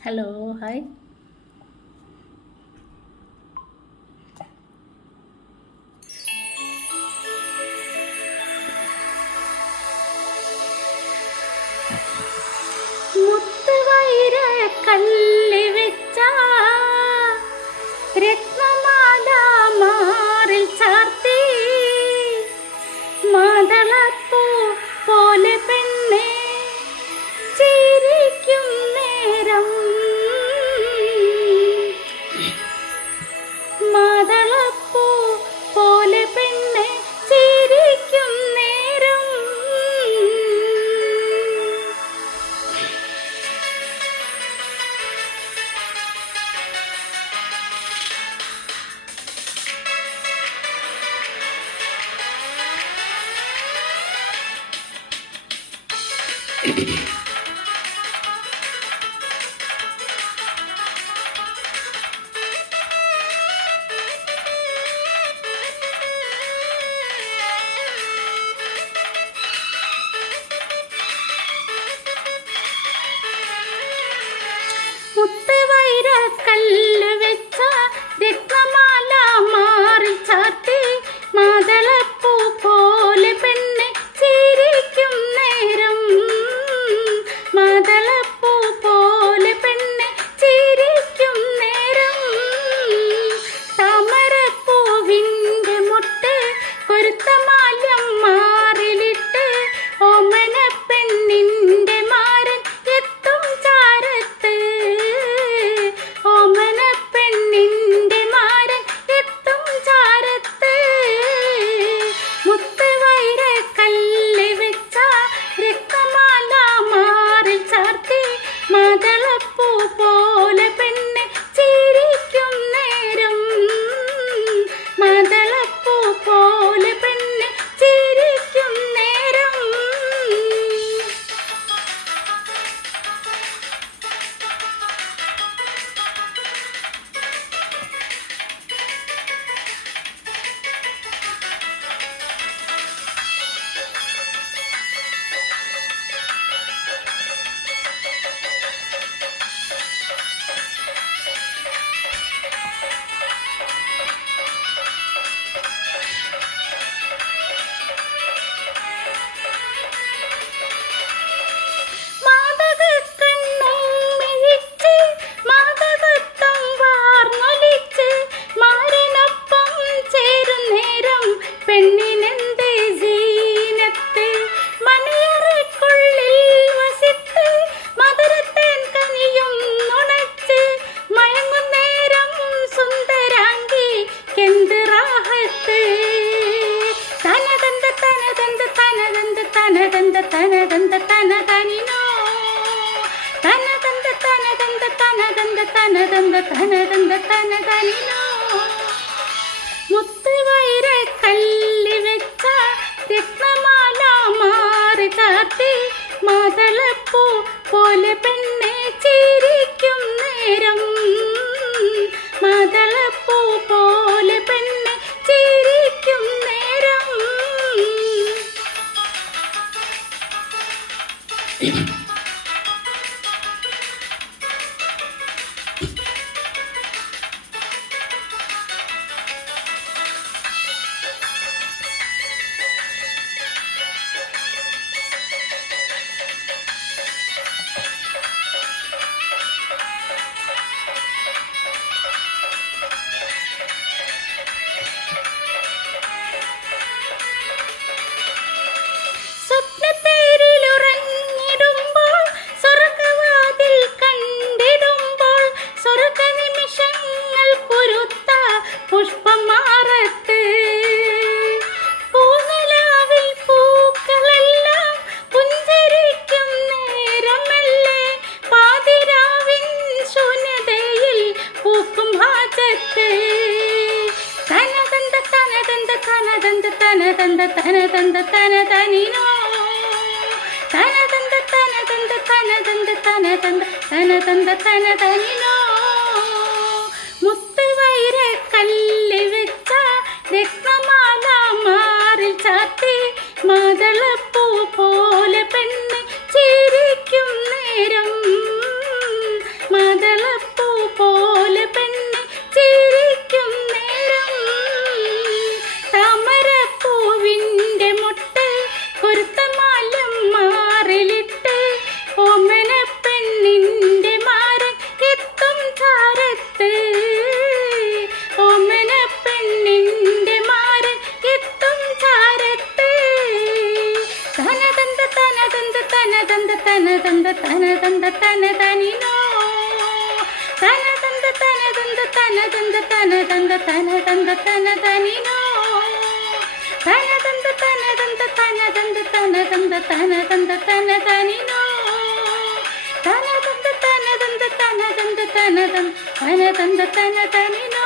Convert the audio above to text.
Hello hi. മുത്തുവൈര കല്ല് വെച്ച രത്നമാല മാറിൽ ചാർത്തി മാതളപ്പൂ പോലെ പെണ്ണെ ചിരിക്കും നേരം മാതളപ്പൂ പോലെ പെണ്ണെ ചിരിക്കും നേരം മുത്തുവൈര കല്ല് വെച്ച രത്നമാല മാറിൽ ചാർത്തി മാതളപ്പൂ പോലെ പെണ്ണെ ചിരിക്കും നേരം മാതളപ്പൂ പോലെ പെണ്ണെ ചിരിക്കും നേരം താമരപ്പൂവിൻ്റെ മുട്ട് കൊരുത്ത മാല്യം മാറിലിട്ട് ഓമന പെണ്ണിൻ്റെ മാരൻ എത്തും ചാരത്ത് ഓമന പെണ്ണിൻ്റെ മാരൻ എത്തും ചാരത്ത് മുത്തുവൈര കല്ല് വെച്ച രക്തമാല മാറിൽ ചാർത്തി മാതളപ്പൂ പോലെ പെണ്ണെ ചിരിക്കും നേരം മാതളപ്പൂ പോലെ പെണ്ണെ ചിരിക്കും നേരം പെണ്ണിനെന്തേ ജീനത്ത് മണിയറയ്ക്കുള്ളിൽ വസിത്ത് മധുരത്തേൻ കനിയും നുണച്ച് മയങ്ങുന്നേരം സുന്ദരാങ്കി കെന്ത് റാഹത്ത് തനതന്ത തനതന്ത തനതന്ത തനതന്ത തനതന്ത തനതനിനോ തനതന്ത തനതന്ത തനതന്ത തനതന്ത തനതന്ത തനതനിനോ മുത്തുവൈര കല്ല് വെച്ച രത്നമാല മാറി ചാർത്തി മാതളപ്പൂ പോലെ പെണ്ണെ ചിരിക്കും നേരം മാതളപ്പൂ പോലെ പെണ്ണെ ചിരിക്കും നേരം സ്വപ്നത്തേരിലുറങ്ങിടുമ്പോൾ സ്വർഗവാതിൽ കണ്ടിടുമ്പോൾ സ്വർഗ നിമിഷങ്ങൾ കുരുത്ത പുഷ്പമാറത്ത് പൂനിലാവിൽ പൂക്കളെല്ലാം പുഞ്ചരിക്കും നേരമല്ലേ പാതിരാവിൻ ശൂന്യതയിൽ പൂക്കും ഹാജത്ത് തനതന്ത തനതന്ത തനതന്ത തനതന്ത തനതന്ത തനതനിനോ തനതന്ത തനതന്ത തനതന്ത തനതന്ത തനതന്ത തനതനിനോ മുത്തുവൈര കല്ല് വെച്ച രത്നമാല മാറിൽ ചാർത്തി മാതളപ്പൂ പോലെ പെണ്ണ് ചിരിക്കും നേരം തനതന്ത തനതന്ത തനതന്ത തനതനിനോ തനതന്ത തനതന്ത തനതന്ത തനതന്ത തനതന്ത തനതനിനോ തനതന്ത തനതന്ത തനതന്ത തനതന്ത തനതന്ത തനതനിനോ തനതന്ത തനതന്ത തനതന്ത തനതന്ത തനതന്ത തനതനിനോ